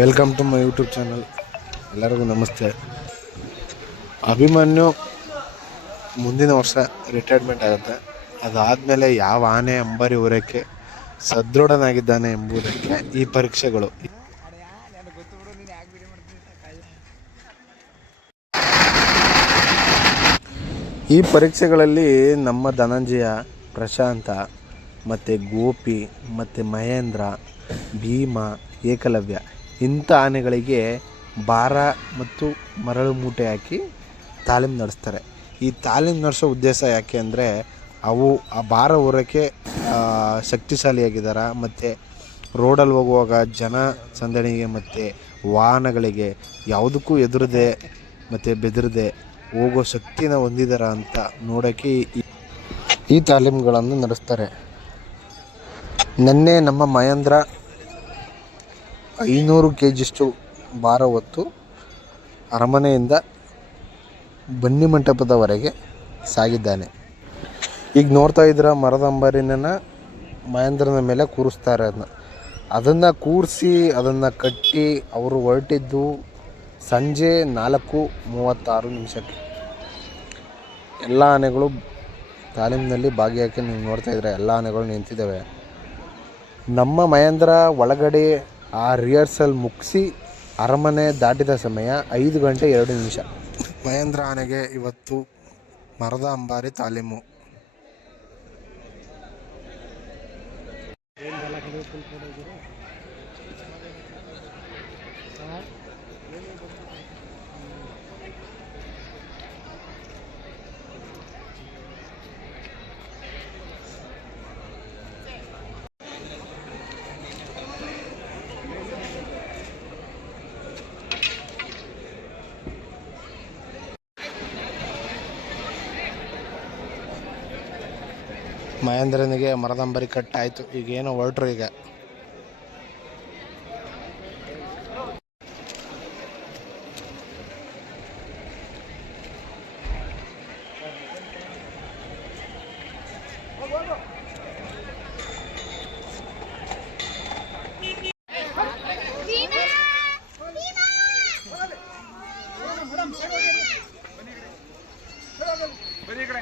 Welcome to my YouTube channel ಎಲ್ಲರಿಗೂ ನಮಸ್ತೆ. ಅಭಿಮನ್ಯು ಮುಂದಿನ ವರ್ಷ ರಿಟೈರ್ಮೆಂಟ್ ಆಗುತ್ತೆ. ಅದಾದಮೇಲೆ ಯಾವ ಆನೆ ಅಂಬಾರಿ ಊರಕ್ಕೆ ಸದೃಢನಾಗಿದ್ದಾನೆ ಎಂಬುದಕ್ಕೆ ಈ ಪರೀಕ್ಷೆಗಳು. ಈ ಪರೀಕ್ಷೆಗಳಲ್ಲಿ ನಮ್ಮ ಧನಂಜಯ, ಪ್ರಶಾಂತ ಮತ್ತು ಗೋಪಿ ಮತ್ತು ಮಹೇಂದ್ರ, ಭೀಮ, ಏಕಲವ್ಯ ಇಂಥ ಆನೆಗಳಿಗೆ ಭಾರ ಮತ್ತು ಮರಳು ಮೂಟೆ ಹಾಕಿ ತಾಲೀಮು ನಡೆಸ್ತಾರೆ. ಈ ತಾಲೀಮು ನಡೆಸೋ ಉದ್ದೇಶ ಯಾಕೆ ಅಂದರೆ ಅವು ಆ ಭಾರ ಹೊರಕ್ಕೆ ಶಕ್ತಿಶಾಲಿಯಾಗಿದ್ದಾರೆ. ಮತ್ತು ರೋಡಲ್ಲಿ ಹೋಗುವಾಗ ಜನ ಸಂದಣಿಗೆ ಮತ್ತು ವಾಹನಗಳಿಗೆ ಯಾವುದಕ್ಕೂ ಎದುರದೆ ಮತ್ತು ಬೆದರದೆ ಹೋಗೋ ಶಕ್ತಿನ ಹೊಂದಿದಾರ ಅಂತ ನೋಡೋಕ್ಕೆ ಈ- ತಾಲೀಮುಗಳನ್ನು ನಡೆಸ್ತಾರೆ. ನಿನ್ನೆ ನಮ್ಮ ಮಹೇಂದ್ರ ಐನೂರು ಕೆ ಜಿಷ್ಟು ಭಾರ ಹೊತ್ತು ಅರಮನೆಯಿಂದ ಬನ್ನಿ ಮಂಟಪದವರೆಗೆ ಸಾಗಿದ್ದಾನೆ. ಈಗ ನೋಡ್ತಾ ಇದ್ದೀರ, ಮರದ ಅಂಬಾರಿನ ಮಹೇಂದ್ರನ ಮೇಲೆ ಕೂರಿಸ್ತಾರೆ ಅದನ್ನ ಅದನ್ನು ಕೂರಿಸಿ, ಅದನ್ನು ಕಟ್ಟಿ ಅವರು ಹೊರಟಿದ್ದು ಸಂಜೆ ನಾಲ್ಕು ಮೂವತ್ತಾರು ನಿಮಿಷಕ್ಕೆ. ಎಲ್ಲ ಆನೆಗಳು ತಾಲೀಮಿನಲ್ಲಿ ಭಾಗಿಯಾಗಿ ನೀವು ನೋಡ್ತಾ ಇದ್ರೆ ಎಲ್ಲ ಆನೆಗಳು ನಿಂತಿದ್ದಾವೆ. ನಮ್ಮ ಮಹೇಂದ್ರ ಒಳಗಡೆ ಆ ರಿಹರ್ಸಲ್ ಮುಗಿಸಿ ಅರಮನೆ ದಾಟಿದ ಸಮಯ ಐದು ಗಂಟೆ ಎರಡು ನಿಮಿಷ. ಮಹೇಂದ್ರ ಆನೆಗೆ ಇವತ್ತು ಮರದ ಅಂಬಾರಿ ತಾಲೀಮು. ಮಹೇಂದ್ರನಿಗೆ ಮರದಂಬರಿ ಕಟ್ಟಾಯಿತು. ಈಗೇನು ಹೊರಟ್ರು ಈಗ.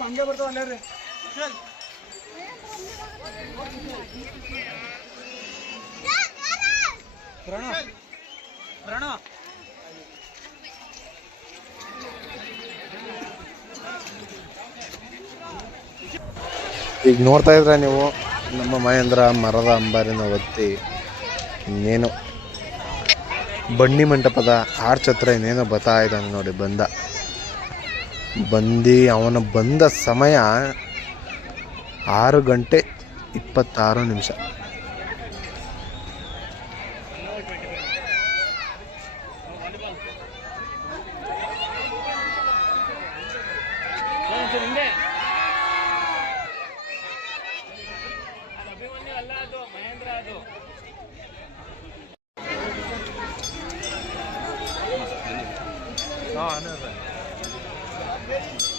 ಹಂಗೆ ಬರ್ತಾವ ಅಲ್ಲೇ ರೀ ಈಗ ನೋಡ್ತಾ ಇದ್ರೆ ನೀವು ನಮ್ಮ ಮಹೇಂದ್ರ ಮರದ ಅಂಬಾರಿನ ಒತ್ತಿ ಇನ್ನೇನು ಬನ್ನಿ ಮಂಟಪದ ಆರ್ಚ್ ಹತ್ರ ಇನ್ನೇನೋ ಬತ್ತಾ ಇದ್ದಾನೆ ನೋಡಿ ಬಂದ. ಬಂದು ಅವನ ಬಂದ ಸಮಯ ಆರು ಗಂಟೆ ಇಪ್ಪತ್ತಾರು ನಿಮಿಷ. હા ને ભાઈ.